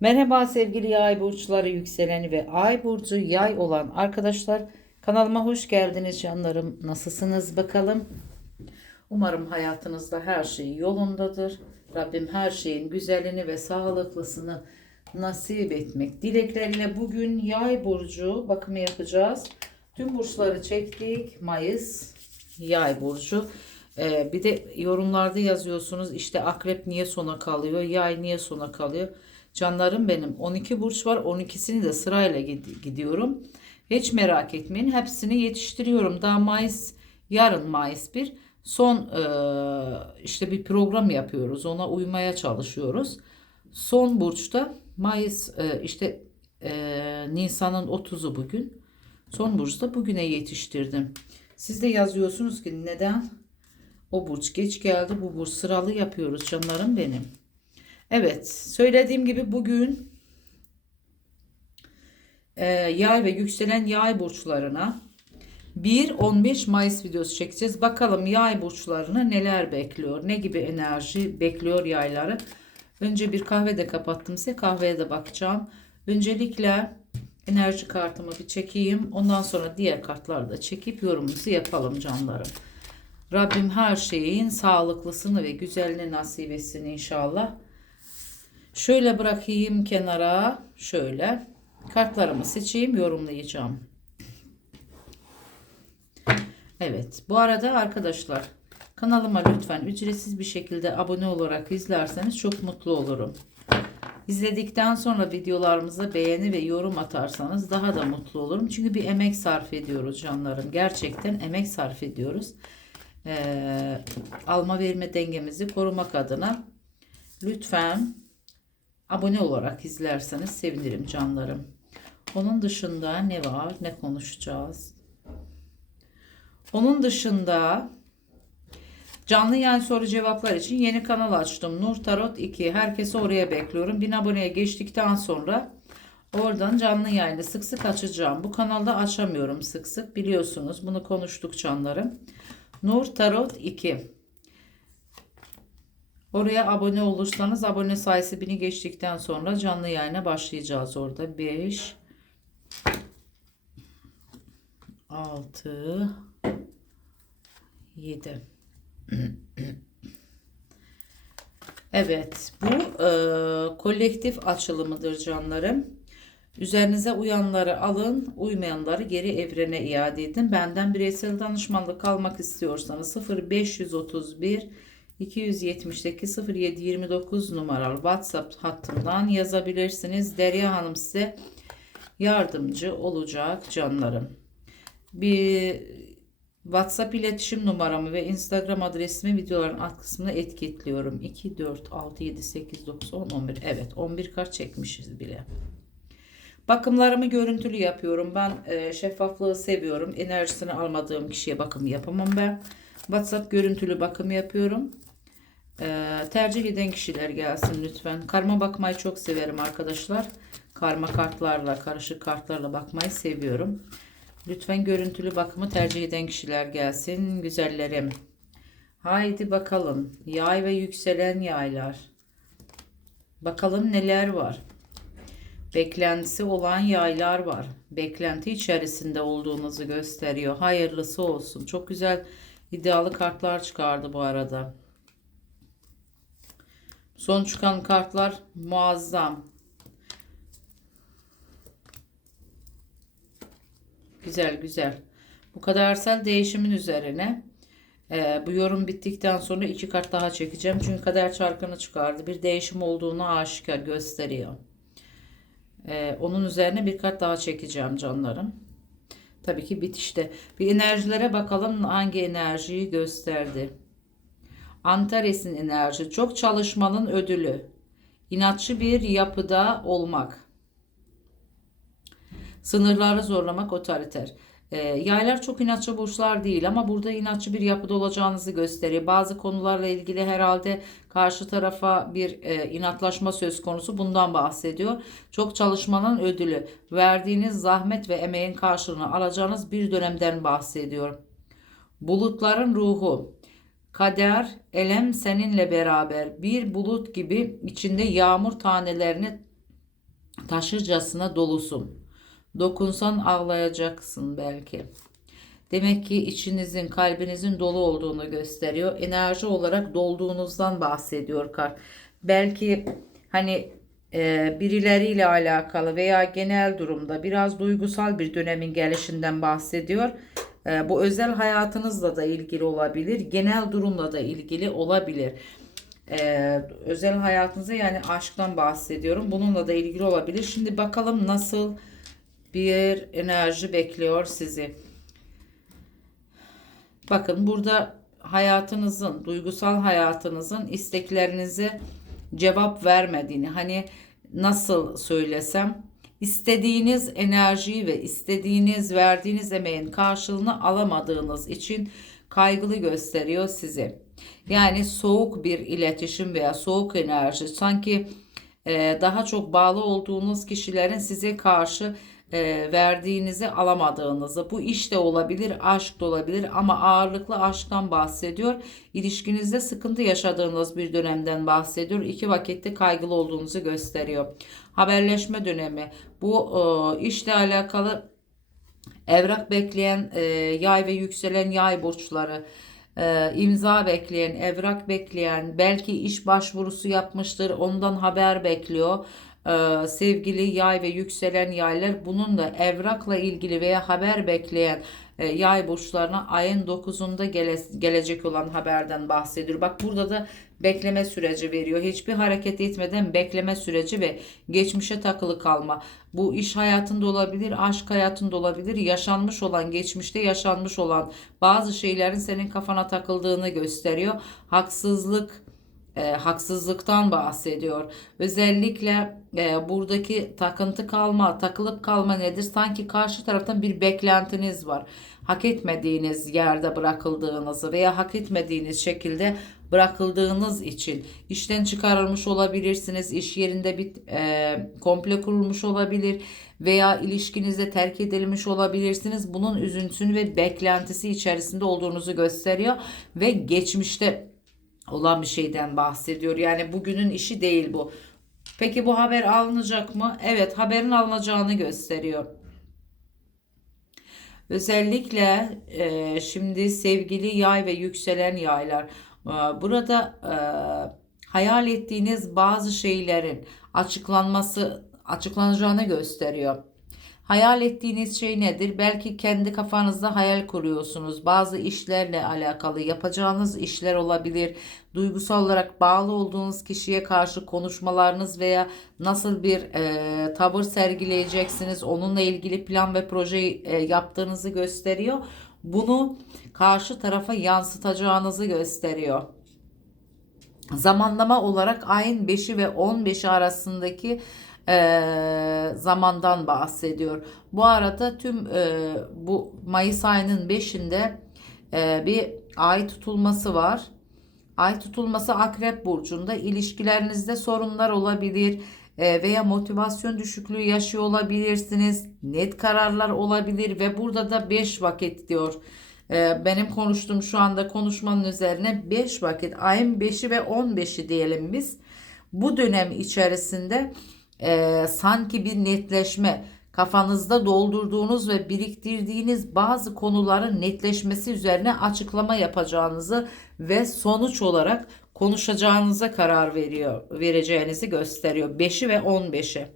Merhaba sevgili yay burçları yükseleni ve ay burcu yay olan arkadaşlar. Kanalıma hoş geldiniz canlarım. Nasılsınız bakalım? Umarım hayatınızda her şey yolundadır. Rabbim her şeyin güzelini ve sağlıklısını nasip etmek dilekleriyle bugün yay burcu bakımı yapacağız. Tüm burçları çektik. Mayıs yay burcu. Ee, bir de yorumlarda yazıyorsunuz işte akrep niye sona kalıyor yay niye sona kalıyor Canlarım benim 12 burç var 12'sini de sırayla gid- gidiyorum. Hiç merak etmeyin hepsini yetiştiriyorum. Daha Mayıs yarın Mayıs 1 son işte bir program yapıyoruz. Ona uymaya çalışıyoruz. Son burçta Mayıs işte Nisan'ın 30'u bugün. Son burçta bugüne yetiştirdim. Siz de yazıyorsunuz ki neden o burç geç geldi bu burç sıralı yapıyoruz canlarım benim. Evet, söylediğim gibi bugün e, yay ve yükselen yay burçlarına 1-15 Mayıs videosu çekeceğiz. Bakalım yay burçlarını neler bekliyor, ne gibi enerji bekliyor yayları. Önce bir kahve de kapattım size kahveye de bakacağım. Öncelikle enerji kartımı bir çekeyim. Ondan sonra diğer kartları da çekip yorumumuzu yapalım canlarım. Rabbim her şeyin sağlıklısını ve güzelini nasip etsin inşallah. Şöyle bırakayım kenara. Şöyle. Kartlarımı seçeyim, yorumlayacağım. Evet. Bu arada arkadaşlar kanalıma lütfen ücretsiz bir şekilde abone olarak izlerseniz çok mutlu olurum. İzledikten sonra videolarımıza beğeni ve yorum atarsanız daha da mutlu olurum. Çünkü bir emek sarf ediyoruz canlarım. Gerçekten emek sarf ediyoruz. Ee, alma verme dengemizi korumak adına lütfen abone olarak izlerseniz sevinirim canlarım. Onun dışında ne var? Ne konuşacağız? Onun dışında canlı yayın soru cevaplar için yeni kanal açtım. Nur Tarot 2. Herkesi oraya bekliyorum. 1000 aboneye geçtikten sonra oradan canlı yayını sık sık açacağım. Bu kanalda açamıyorum sık sık biliyorsunuz. Bunu konuştuk canlarım. Nur Tarot 2. Oraya abone olursanız abone sayısı bini geçtikten sonra canlı yayına başlayacağız orada. 5 6 7 Evet bu e, kolektif açılımıdır canlarım. Üzerinize uyanları alın, uymayanları geri evrene iade edin. Benden bireysel danışmanlık almak istiyorsanız 0531 270'deki 0729 numaralı WhatsApp hattından yazabilirsiniz. Derya Hanım size yardımcı olacak canlarım. Bir WhatsApp iletişim numaramı ve Instagram adresimi videoların alt kısmına etiketliyorum. 2, 4, 6, 7, 8, 9, 10, 11. Evet 11 kart çekmişiz bile. Bakımlarımı görüntülü yapıyorum. Ben e, şeffaflığı seviyorum. Enerjisini almadığım kişiye bakım yapamam ben. WhatsApp görüntülü bakım yapıyorum. E, tercih eden kişiler gelsin lütfen. Karma bakmayı çok severim arkadaşlar. Karma kartlarla, karışık kartlarla bakmayı seviyorum. Lütfen görüntülü bakımı tercih eden kişiler gelsin. Güzellerim. Haydi bakalım. Yay ve yükselen yaylar. Bakalım neler var. Beklentisi olan yaylar var. Beklenti içerisinde olduğunuzu gösteriyor. Hayırlısı olsun. Çok güzel iddialı kartlar çıkardı bu arada. Son çıkan kartlar muazzam. Güzel güzel. Bu kadersel değişimin üzerine e, bu yorum bittikten sonra iki kart daha çekeceğim. Çünkü kader çarkını çıkardı. Bir değişim olduğunu aşikar gösteriyor. E, onun üzerine bir kart daha çekeceğim canlarım. Tabii ki bitişte. Bir enerjilere bakalım hangi enerjiyi gösterdi. Antares'in enerji çok çalışmanın ödülü. İnatçı bir yapıda olmak. Sınırları zorlamak otoriter. E, yaylar çok inatçı burçlar değil ama burada inatçı bir yapıda olacağınızı gösteriyor. Bazı konularla ilgili herhalde karşı tarafa bir e, inatlaşma söz konusu bundan bahsediyor. Çok çalışmanın ödülü, verdiğiniz zahmet ve emeğin karşılığını alacağınız bir dönemden bahsediyor. Bulutların ruhu, kader, elem seninle beraber bir bulut gibi içinde yağmur tanelerini taşırcasına dolusun. Dokunsan ağlayacaksın belki. Demek ki içinizin, kalbinizin dolu olduğunu gösteriyor. Enerji olarak dolduğunuzdan bahsediyor kart. Belki hani e, birileriyle alakalı veya genel durumda biraz duygusal bir dönemin gelişinden bahsediyor. E, bu özel hayatınızla da ilgili olabilir, genel durumla da ilgili olabilir. E, özel hayatınıza yani aşktan bahsediyorum. Bununla da ilgili olabilir. Şimdi bakalım nasıl bir enerji bekliyor sizi. Bakın burada hayatınızın, duygusal hayatınızın isteklerinize cevap vermediğini, hani nasıl söylesem, istediğiniz enerjiyi ve istediğiniz verdiğiniz emeğin karşılığını alamadığınız için kaygılı gösteriyor sizi. Yani soğuk bir iletişim veya soğuk enerji sanki e, daha çok bağlı olduğunuz kişilerin size karşı e, verdiğinizi alamadığınızı. Bu iş de olabilir, aşk da olabilir ama ağırlıklı aşktan bahsediyor. İlişkinizde sıkıntı yaşadığınız bir dönemden bahsediyor. İki vakitte kaygılı olduğunuzu gösteriyor. Haberleşme dönemi. Bu e, işle alakalı evrak bekleyen e, yay ve yükselen yay burçları e, imza bekleyen, evrak bekleyen, belki iş başvurusu yapmıştır, ondan haber bekliyor. E, sevgili yay ve yükselen yaylar bununla evrakla ilgili veya haber bekleyen e, yay burçlarına ayın 9'unda gele, gelecek olan haberden bahsediyor. Bak burada da bekleme süreci veriyor. Hiçbir hareket etmeden bekleme süreci ve geçmişe takılı kalma. Bu iş hayatında olabilir, aşk hayatında olabilir, yaşanmış olan, geçmişte yaşanmış olan bazı şeylerin senin kafana takıldığını gösteriyor. Haksızlık, e, haksızlıktan bahsediyor. Özellikle e, buradaki takıntı kalma, takılıp kalma nedir? Sanki karşı taraftan bir beklentiniz var. Hak etmediğiniz yerde bırakıldığınızı veya hak etmediğiniz şekilde bırakıldığınız için işten çıkarılmış olabilirsiniz. iş yerinde bir e, komple kurulmuş olabilir veya ilişkinizde terk edilmiş olabilirsiniz. Bunun üzüntüsünü ve beklentisi içerisinde olduğunuzu gösteriyor ve geçmişte olan bir şeyden bahsediyor. Yani bugünün işi değil bu. Peki bu haber alınacak mı? Evet, haberin alınacağını gösteriyor. Özellikle e, şimdi sevgili yay ve yükselen yaylar e, burada e, hayal ettiğiniz bazı şeylerin açıklanması açıklanacağını gösteriyor. Hayal ettiğiniz şey nedir? Belki kendi kafanızda hayal kuruyorsunuz. Bazı işlerle alakalı yapacağınız işler olabilir. Duygusal olarak bağlı olduğunuz kişiye karşı konuşmalarınız veya nasıl bir e, tavır sergileyeceksiniz onunla ilgili plan ve proje e, yaptığınızı gösteriyor. Bunu karşı tarafa yansıtacağınızı gösteriyor. Zamanlama olarak ayın 5'i ve 15'i arasındaki e, zamandan bahsediyor. Bu arada tüm e, bu Mayıs ayının 5'inde e, bir ay tutulması var. Ay tutulması Akrep burcunda ilişkilerinizde sorunlar olabilir e, veya motivasyon düşüklüğü yaşıyor olabilirsiniz. Net kararlar olabilir ve burada da 5 vakit diyor. E, benim konuştuğum şu anda konuşmanın üzerine 5 vakit ayın 5'i ve 15'i diyelim biz. Bu dönem içerisinde e, sanki bir netleşme kafanızda doldurduğunuz ve biriktirdiğiniz bazı konuların netleşmesi üzerine açıklama yapacağınızı ve sonuç olarak konuşacağınıza karar veriyor, vereceğinizi gösteriyor. 5'i ve 15'i.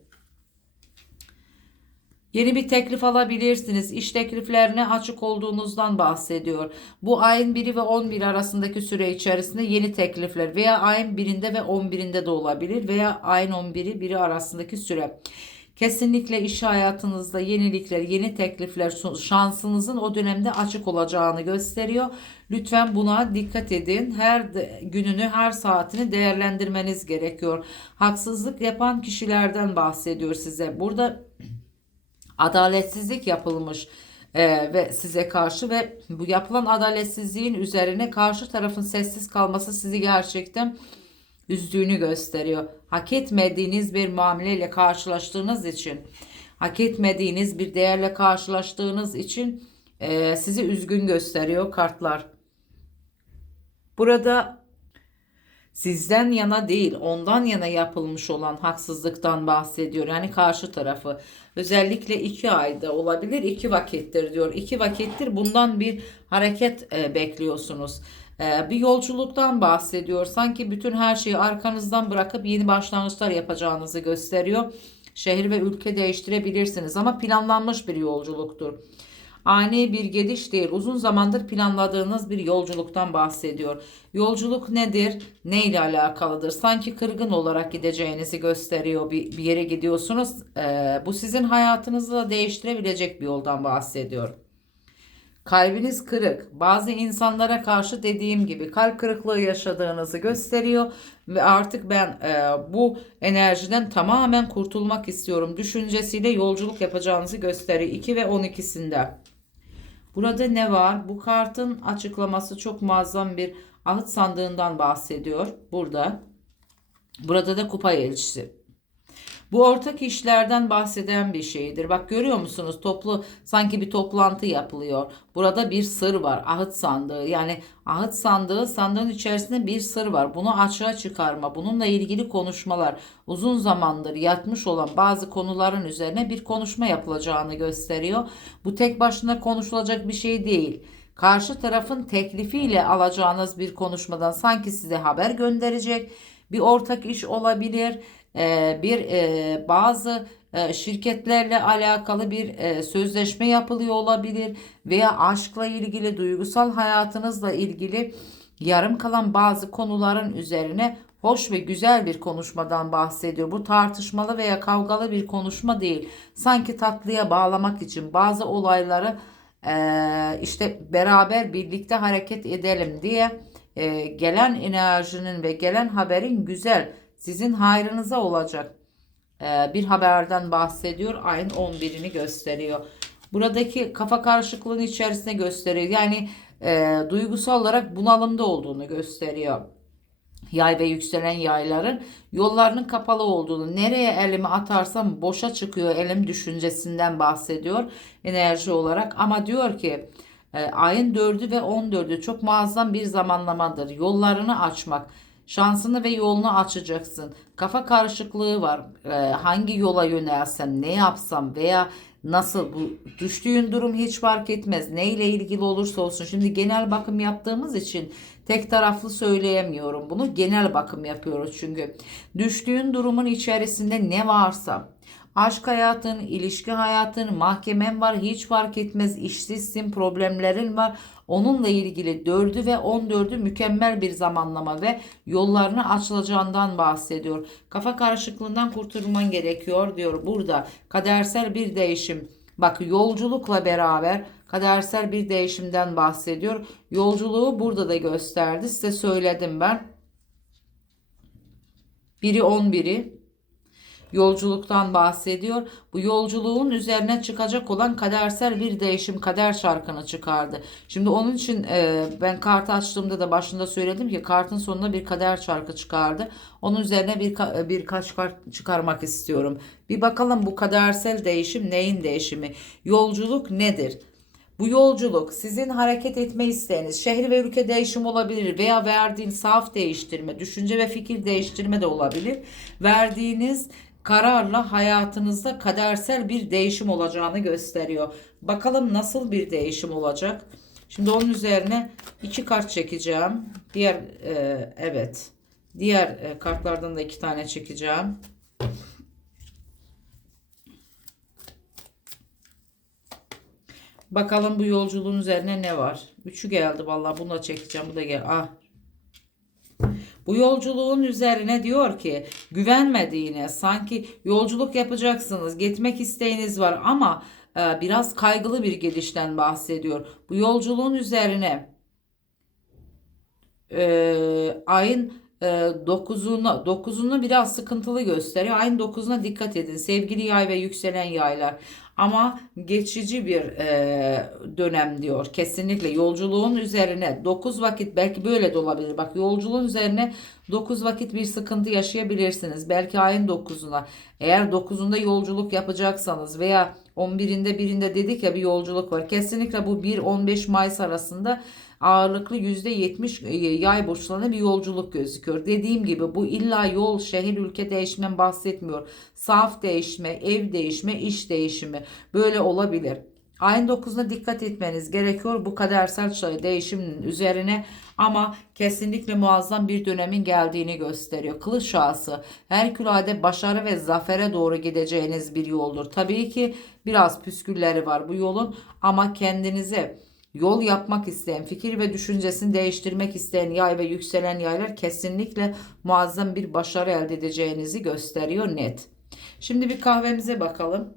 Yeni bir teklif alabilirsiniz. İş tekliflerine açık olduğunuzdan bahsediyor. Bu ayın 1'i ve 11 arasındaki süre içerisinde yeni teklifler veya ayın 1'inde ve 11'inde de olabilir veya ayın 11'i 1'i arasındaki süre. Kesinlikle iş hayatınızda yenilikler, yeni teklifler şansınızın o dönemde açık olacağını gösteriyor. Lütfen buna dikkat edin. Her gününü, her saatini değerlendirmeniz gerekiyor. Haksızlık yapan kişilerden bahsediyor size. Burada adaletsizlik yapılmış e, ve size karşı ve bu yapılan adaletsizliğin üzerine karşı tarafın sessiz kalması sizi gerçekten üzdüğünü gösteriyor. Hak etmediğiniz bir muameleyle karşılaştığınız için, hak etmediğiniz bir değerle karşılaştığınız için e, sizi üzgün gösteriyor kartlar. Burada sizden yana değil ondan yana yapılmış olan haksızlıktan bahsediyor. Yani karşı tarafı özellikle iki ayda olabilir iki vakittir diyor. İki vakittir bundan bir hareket e, bekliyorsunuz. E, bir yolculuktan bahsediyor. Sanki bütün her şeyi arkanızdan bırakıp yeni başlangıçlar yapacağınızı gösteriyor. Şehir ve ülke değiştirebilirsiniz ama planlanmış bir yolculuktur. Ani bir gidiş değil, uzun zamandır planladığınız bir yolculuktan bahsediyor. Yolculuk nedir? Ne ile alakalıdır? Sanki kırgın olarak gideceğinizi gösteriyor. Bir, bir yere gidiyorsunuz. Ee, bu sizin hayatınızı da değiştirebilecek bir yoldan bahsediyor. Kalbiniz kırık. Bazı insanlara karşı dediğim gibi kalp kırıklığı yaşadığınızı gösteriyor ve artık ben e, bu enerjiden tamamen kurtulmak istiyorum düşüncesiyle yolculuk yapacağınızı gösteriyor. 2 ve 12'sinde. Burada ne var? Bu kartın açıklaması çok muazzam bir ahıt sandığından bahsediyor. Burada. Burada da kupa elçisi. Bu ortak işlerden bahseden bir şeydir. Bak görüyor musunuz? Toplu sanki bir toplantı yapılıyor. Burada bir sır var. Ahıt sandığı. Yani ahıt sandığı sandığın içerisinde bir sır var. Bunu açığa çıkarma. Bununla ilgili konuşmalar. Uzun zamandır yatmış olan bazı konuların üzerine bir konuşma yapılacağını gösteriyor. Bu tek başına konuşulacak bir şey değil. Karşı tarafın teklifiyle alacağınız bir konuşmadan sanki size haber gönderecek. Bir ortak iş olabilir bir e, bazı e, şirketlerle alakalı bir sözleşme yapılıyor olabilir veya aşkla ilgili duygusal hayatınızla ilgili yarım kalan bazı konuların üzerine hoş ve güzel bir konuşmadan bahsediyor. Bu tartışmalı veya kavgalı bir konuşma değil. Sanki tatlıya bağlamak için bazı olayları işte beraber birlikte hareket edelim diye gelen enerjinin ve gelen haberin güzel sizin hayrınıza olacak e, bir haberden bahsediyor. Ayın 11'ini gösteriyor. Buradaki kafa karışıklığının içerisine gösteriyor. Yani e, duygusal olarak bunalımda olduğunu gösteriyor. Yay ve yükselen yayların yollarının kapalı olduğunu, nereye elimi atarsam boşa çıkıyor elim düşüncesinden bahsediyor enerji olarak. Ama diyor ki e, ayın 4'ü ve 14'ü çok muazzam bir zamanlamadır. Yollarını açmak Şansını ve yolunu açacaksın. Kafa karışıklığı var. Ee, hangi yola yönelsem, ne yapsam veya nasıl bu düştüğün durum hiç fark etmez. Ne ile ilgili olursa olsun. Şimdi genel bakım yaptığımız için tek taraflı söyleyemiyorum bunu. Genel bakım yapıyoruz çünkü. Düştüğün durumun içerisinde ne varsa Aşk hayatın, ilişki hayatın, mahkemen var hiç fark etmez. İşsizsin, problemlerin var. Onunla ilgili 4'ü ve 14'ü mükemmel bir zamanlama ve yollarını açılacağından bahsediyor. Kafa karışıklığından kurtulman gerekiyor diyor burada. Kadersel bir değişim. Bak yolculukla beraber kadersel bir değişimden bahsediyor. Yolculuğu burada da gösterdi. Size söyledim ben. Biri 11'i yolculuktan bahsediyor. Bu yolculuğun üzerine çıkacak olan kadersel bir değişim kader şarkını çıkardı. Şimdi onun için e, ben kartı açtığımda da başında söyledim ki kartın sonunda bir kader şarkı çıkardı. Onun üzerine bir birkaç kart çıkarmak istiyorum. Bir bakalım bu kadersel değişim neyin değişimi? Yolculuk nedir? Bu yolculuk sizin hareket etme isteğiniz, şehir ve ülke değişimi olabilir veya verdiğiniz saf değiştirme, düşünce ve fikir değiştirme de olabilir. Verdiğiniz kararla hayatınızda kadersel bir değişim olacağını gösteriyor. Bakalım nasıl bir değişim olacak? Şimdi onun üzerine iki kart çekeceğim. Diğer e, evet. Diğer e, kartlardan da iki tane çekeceğim. Bakalım bu yolculuğun üzerine ne var? Üçü geldi vallahi bunu da çekeceğim. Bu da gel. Ah bu yolculuğun üzerine diyor ki güvenmediğine sanki yolculuk yapacaksınız, gitmek isteğiniz var ama e, biraz kaygılı bir gidişten bahsediyor. Bu yolculuğun üzerine e, ayın e, 9'una 9'unu biraz sıkıntılı gösteriyor. Ayın 9'una dikkat edin sevgili yay ve yükselen yaylar. Ama geçici bir e, dönem diyor. Kesinlikle yolculuğun üzerine 9 vakit belki böyle de olabilir. Bak yolculuğun üzerine 9 vakit bir sıkıntı yaşayabilirsiniz. Belki ayın 9'una. Eğer 9'unda yolculuk yapacaksanız veya 11'inde birinde dedik ya bir yolculuk var. Kesinlikle bu 1-15 Mayıs arasında ağırlıklı %70 e, yay burçlarına bir yolculuk gözüküyor. Dediğim gibi bu illa yol, şehir, ülke değişimden bahsetmiyor. Saf değişme, ev değişme, iş değişimi böyle olabilir. Ayın 9'una dikkat etmeniz gerekiyor bu kadersel değişimin üzerine ama kesinlikle muazzam bir dönemin geldiğini gösteriyor. Kılıç şahsı harikulade başarı ve zafere doğru gideceğiniz bir yoldur. Tabii ki biraz püskülleri var bu yolun ama kendinize yol yapmak isteyen, fikir ve düşüncesini değiştirmek isteyen yay ve yükselen yaylar kesinlikle muazzam bir başarı elde edeceğinizi gösteriyor net. Şimdi bir kahvemize bakalım.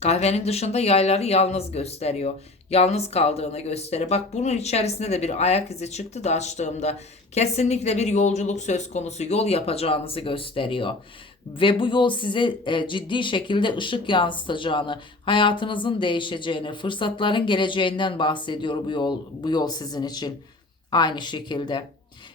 Kahvenin dışında yayları yalnız gösteriyor. Yalnız kaldığını gösteriyor. Bak bunun içerisinde de bir ayak izi çıktı da açtığımda. Kesinlikle bir yolculuk söz konusu. Yol yapacağınızı gösteriyor. Ve bu yol size e, ciddi şekilde ışık yansıtacağını, hayatınızın değişeceğini, fırsatların geleceğinden bahsediyor bu yol bu yol sizin için. Aynı şekilde.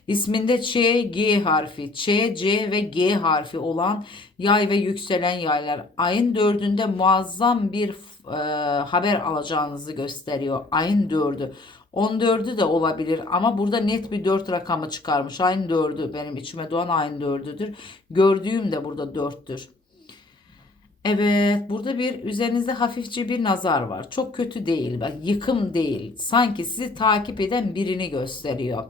İsminde Ç, G harfi, Ç, C ve G harfi olan yay ve yükselen yaylar ayın dördünde muazzam bir e, haber alacağınızı gösteriyor. Ayın dördü. 14'ü de olabilir ama burada net bir 4 rakamı çıkarmış. Ayın 4'ü benim içime doğan ayın 4'üdür. Gördüğüm de burada 4'tür. Evet, burada bir üzerinizde hafifçe bir nazar var. Çok kötü değil, bak yıkım değil. Sanki sizi takip eden birini gösteriyor.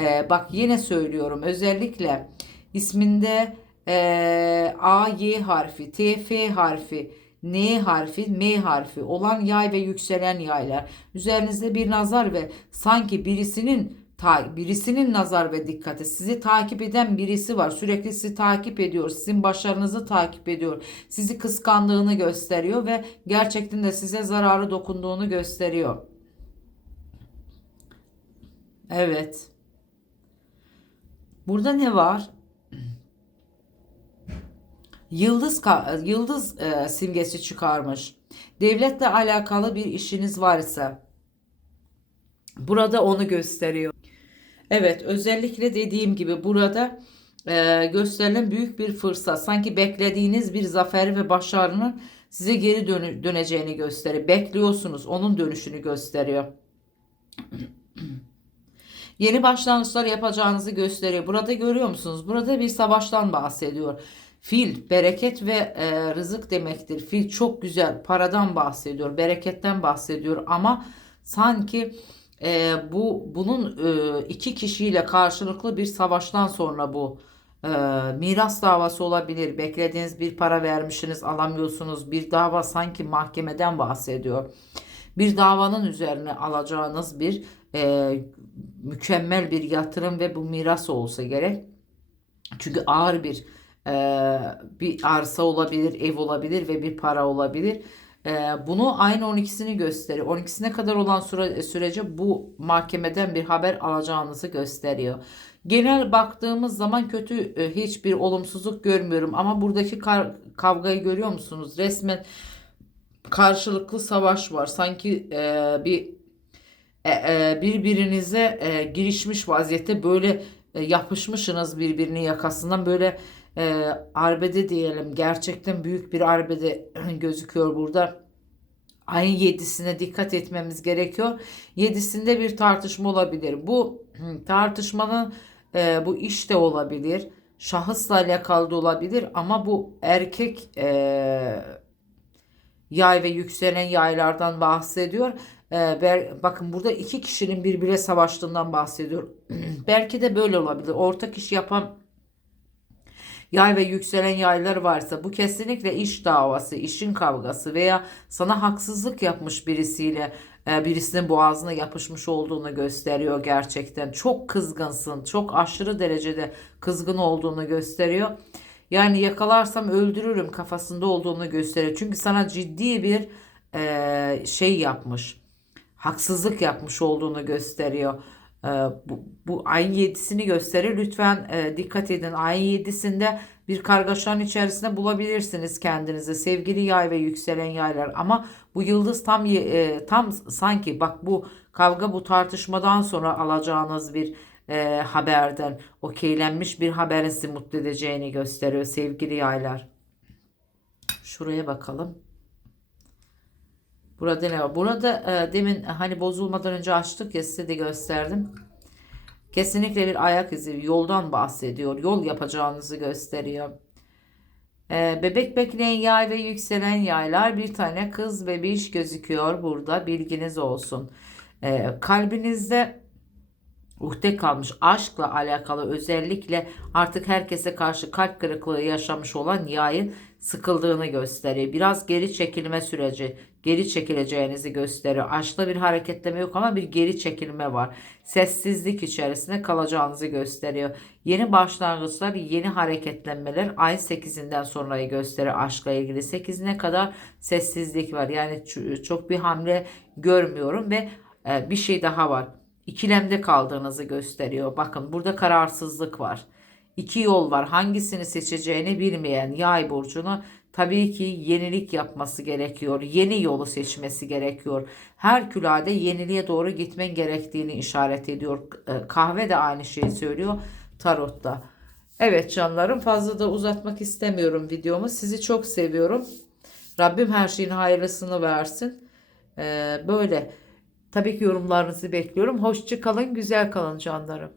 Ee, bak yine söylüyorum, özellikle isminde e, A, Y harfi, T, F harfi, N harfi, M harfi olan yay ve yükselen yaylar. Üzerinizde bir nazar ve sanki birisinin ta, birisinin nazar ve dikkati sizi takip eden birisi var. Sürekli sizi takip ediyor. Sizin başarınızı takip ediyor. Sizi kıskandığını gösteriyor ve gerçekten de size zararı dokunduğunu gösteriyor. Evet. Burada ne var? Yıldız yıldız e, simgesi çıkarmış. Devletle alakalı bir işiniz varsa burada onu gösteriyor. Evet, özellikle dediğim gibi burada e, gösterilen büyük bir fırsat. Sanki beklediğiniz bir zafer ve başarının size geri dön döneceğini gösteriyor. Bekliyorsunuz, onun dönüşünü gösteriyor. Yeni başlangıçlar yapacağınızı gösteriyor. Burada görüyor musunuz? Burada bir savaştan bahsediyor. Fil bereket ve e, rızık demektir. Fil çok güzel paradan bahsediyor, bereketten bahsediyor ama sanki e, bu bunun e, iki kişiyle karşılıklı bir savaştan sonra bu e, miras davası olabilir. Beklediğiniz bir para vermişsiniz alamıyorsunuz. Bir dava sanki mahkemeden bahsediyor. Bir davanın üzerine alacağınız bir e, mükemmel bir yatırım ve bu miras olsa gerek. Çünkü ağır bir e, bir arsa olabilir, ev olabilir ve bir para olabilir. E, bunu aynı 12'sini gösteriyor. 12'sine kadar olan süre, sürece bu mahkemeden bir haber alacağınızı gösteriyor. Genel baktığımız zaman kötü e, hiçbir olumsuzluk görmüyorum ama buradaki kavgayı görüyor musunuz? Resmen karşılıklı savaş var. Sanki e, bir e, e, birbirinize e, girişmiş vaziyette böyle e, yapışmışsınız birbirinin yakasından böyle e, arbede diyelim. Gerçekten büyük bir arbede gözüküyor burada. Ayın yedisine dikkat etmemiz gerekiyor. Yedisinde bir tartışma olabilir. Bu tartışmanın e, bu işte olabilir. Şahısla alakalı da olabilir ama bu erkek e, yay ve yükselen yaylardan bahsediyor. Ee, bakın burada iki kişinin birbirine savaştığından bahsediyor. Belki de böyle olabilir. Ortak iş yapan yay ve yükselen yaylar varsa bu kesinlikle iş davası, işin kavgası veya sana haksızlık yapmış birisiyle e, birisinin boğazına yapışmış olduğunu gösteriyor gerçekten. Çok kızgınsın, çok aşırı derecede kızgın olduğunu gösteriyor. Yani yakalarsam öldürürüm kafasında olduğunu gösteriyor. Çünkü sana ciddi bir e, şey yapmış. Haksızlık yapmış olduğunu gösteriyor. E, bu, bu ayın yedisini gösterir. Lütfen e, dikkat edin. Ayın yedisinde bir kargaşanın içerisinde bulabilirsiniz kendinizi. Sevgili yay ve yükselen yaylar. Ama bu yıldız tam e, tam sanki bak bu kavga bu tartışmadan sonra alacağınız bir e, haberden okeylenmiş bir haberin sizi mutlu edeceğini gösteriyor sevgili yaylar. Şuraya bakalım. Burada ne var? Burada e, demin hani bozulmadan önce açtık ya size de gösterdim. Kesinlikle bir ayak izi, yoldan bahsediyor. Yol yapacağınızı gösteriyor. Ee, bebek bekleyen yay ve yükselen yaylar bir tane kız bebiş gözüküyor burada. Bilginiz olsun. Ee, kalbinizde uhde kalmış aşkla alakalı özellikle artık herkese karşı kalp kırıklığı yaşamış olan yayın sıkıldığını gösteriyor. Biraz geri çekilme süreci, geri çekileceğinizi gösteriyor. Aşkta bir hareketleme yok ama bir geri çekilme var. Sessizlik içerisinde kalacağınızı gösteriyor. Yeni başlangıçlar, yeni hareketlenmeler ay 8'inden sonrayı gösteriyor aşkla ilgili. 8'ine kadar sessizlik var. Yani çok bir hamle görmüyorum ve e, bir şey daha var. İkilemde kaldığınızı gösteriyor. Bakın burada kararsızlık var. İki yol var. Hangisini seçeceğini bilmeyen yay burcunu tabii ki yenilik yapması gerekiyor. Yeni yolu seçmesi gerekiyor. Her külade yeniliğe doğru gitmen gerektiğini işaret ediyor. E, Kahve de aynı şeyi söylüyor tarotta. Evet canlarım fazla da uzatmak istemiyorum videomu. Sizi çok seviyorum. Rabbim her şeyin hayırlısını versin. Ee, böyle. Tabii ki yorumlarınızı bekliyorum. Hoşça kalın, güzel kalın canlarım.